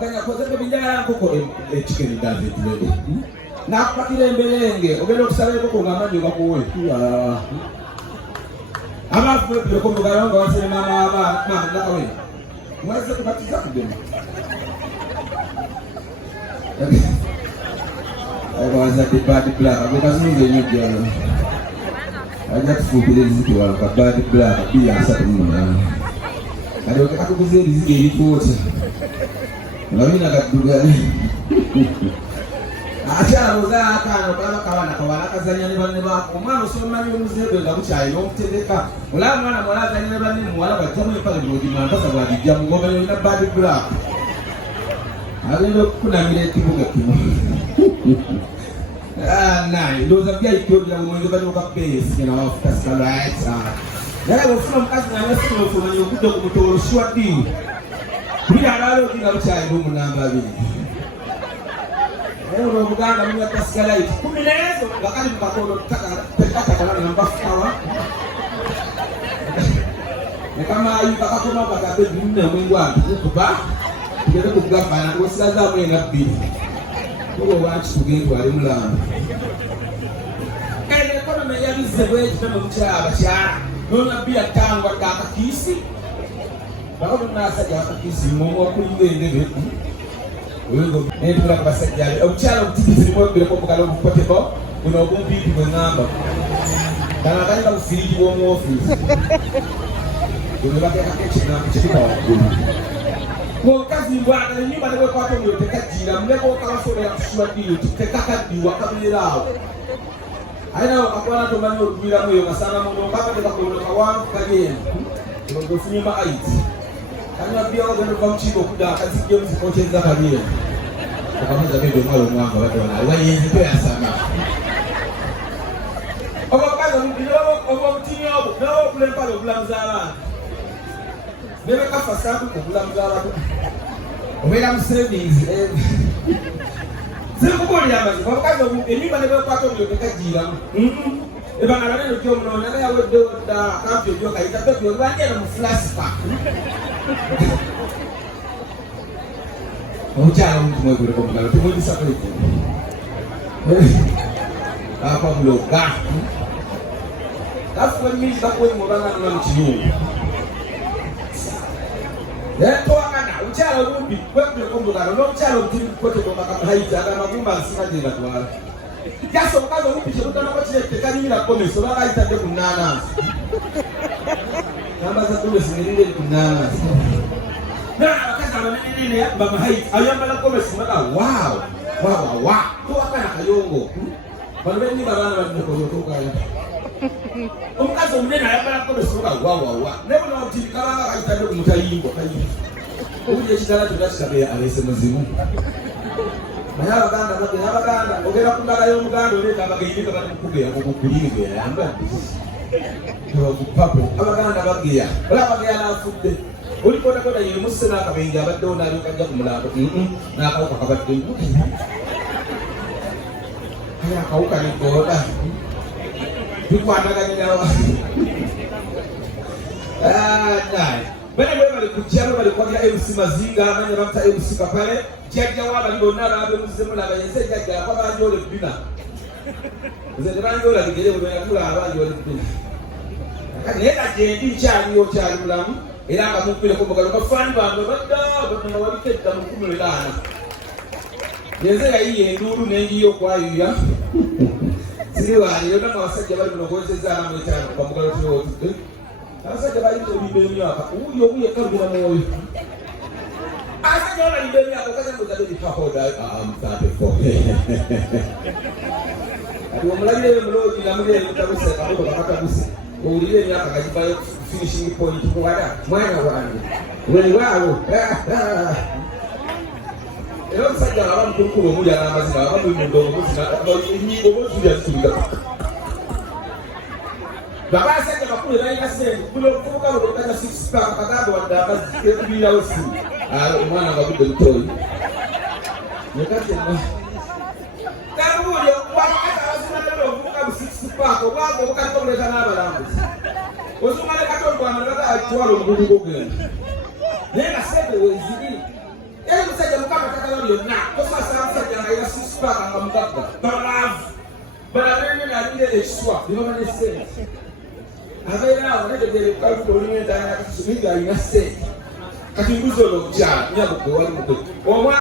kanya koze binjala nkoko chicken david lady nakupakira embelenge ogenda okusaleko ko ngamanyi bakuwe abafu beko mugalonga wasene mama nakawe mwaze kubatiza kugema ayo waza the bad black abokazunze nyo byalo aja kufupile riziki wala ka bad black bila asa kumuna ali akakuze riziki ilipota ngawina kaduga acha roza akano kawana kazanya ne banne bako mwana usoma ni umuzebe ngabuchayi no kutendeka ula mwana mwalaza ne banne mwala bajamu pale bodi mantasa bwa bijamu ngoma yo ina bad black alendo kuna mile tibuga kimo nai ndoza pia ikioja mwenye bado kapesi na wafuta salata yale wafuna mkazi na yesu wafuna nyokuja kumutoroshwa di bila lalo kila uchayi ndo namba bili leo muganga mimi akasikala hivi 10 lezo wakati mkakono taka kana namba fawa ni kama hivi akakoma baka bebi nne mwengu wangu kuba ngeke kugafana kwesilaza mwenga bili kubo wachi kugengwa ali mulamba ele kono meyabize bwetu no mchaba cha nona bia tangwa kakakisi bako tunasajja kakakisi momo kulinde betu Ugo nendula kubasajjale obukyalo obutikizi mwebere ko mugalo obupotebo buno obumpipi bwengamba kana kanyika bufiriji bw'omu office buno bakeka kekina kukikika waggulu mwokazi mbwana enyumba ne bwekwata omuliro tekajjira muleko okabasobera kusuwa ddiyo tekakaddiwa kabeeraawo ayinawo kakwala tomanyi olugwiramu eyo kasanga muno kakatekakono kawanvu kagenda ofunye ma aiti kanywa bia ogenda okuva mukiiko okudda akazijja omuzikokyeza kalira okamuza bebe omwala omwanga badona wayenzi toyasama omukazi oba obutini obwo nawe okula empale obulamuza abantu nebekafa sanduku obulamuza abantu obeera mu savings zirikubuulira amazima omukazi enyumba nebekwata omuliro tekagiramu ebangala neno kyomunonya naye aweddewo dda akampi ebyokayita bebi olwanjeno mu flashback omukyala omuntu mweguleko mugalo temwegisa kweko apa muloga kafuwe mizi bakuwe mubanga nuna mukiyungu netwagana omukyala olumbi kweguleko mugalo n'omukyala omutiri kukoteka kamuhayiza agamagumba nsinagenda twala Yaso kazo upite kutana kwa chile tekanyira komeso baka itade kunana. Namba za kule sinirinde kunana. Na akaza manene baba hai ayamba la komeso maka wow. To akana kayongo. Balwe ni babana badikoyotoka ya. Omukazo munene ayamba la komeso maka wow. Nebo na utilika baka itade kumutayingo kayi. Uje chitala tukashikabe alese muzimu. Maya baganda ogera kundala yo muganda ole abageyika bali mukugera kukuliga yamba to papo abaganda bagiya ola bagiya na fudde oli kota ye musena akabenja abadde onali kajja kumulako na akauka kabadde aya akauka ni koda bikwataganya wa nai bene bali kuchalo bali kwa MC Mazinga amanya bamta MC Kapale jajja wabali bonna ababe muzemu labayenze jajja kwa banjole bina nze banjole bigere bwe yakula abanjole bina kati neka jendi cyali yo cyali mulamu era akamupire ko mugalo bafani bamwe badda bonna waliketta mu kumulana yenze yayiye nduru nengi yo kwayuya siri wali yo nanga wasajja bali munokozeza amwe cyane kwa mugalo tuwo asajja bali to bibenya aka uyo uye kangura moyo asajja bali bibenya aka kaza muzado bifahoda am 34 ati omulabire mulodi namule mutabuse kabuto bakatabuze ulile ni aka kajibayo finishing point kwada mwana wangu wewe wao ero msajja aba mtukuru muya na mazina aba mwindo muzina nyigo muzuya tsubiga baba asajja bakule bali kasenge kulo kuvuga ngo kaza 6 pack akado wanda bazikebira osi umwana ngabudde mtoyi nekate no kabuyo bakata asina lero kuvuga 6 pack obwago bukatko muleta nabalambu ozumale katongo amalaga atwalo mbugo genda nena sebe wezibili ele musajja byonna tosasa abasajja nga era sisipaka nga mugagga balaavu balabene nalire ekiswa nebamanya essente abeera awo netegere kukaluta olina entaana yakasubiga alina ssente kati mbuzi olwo okukyala nyabugwe wali mugwe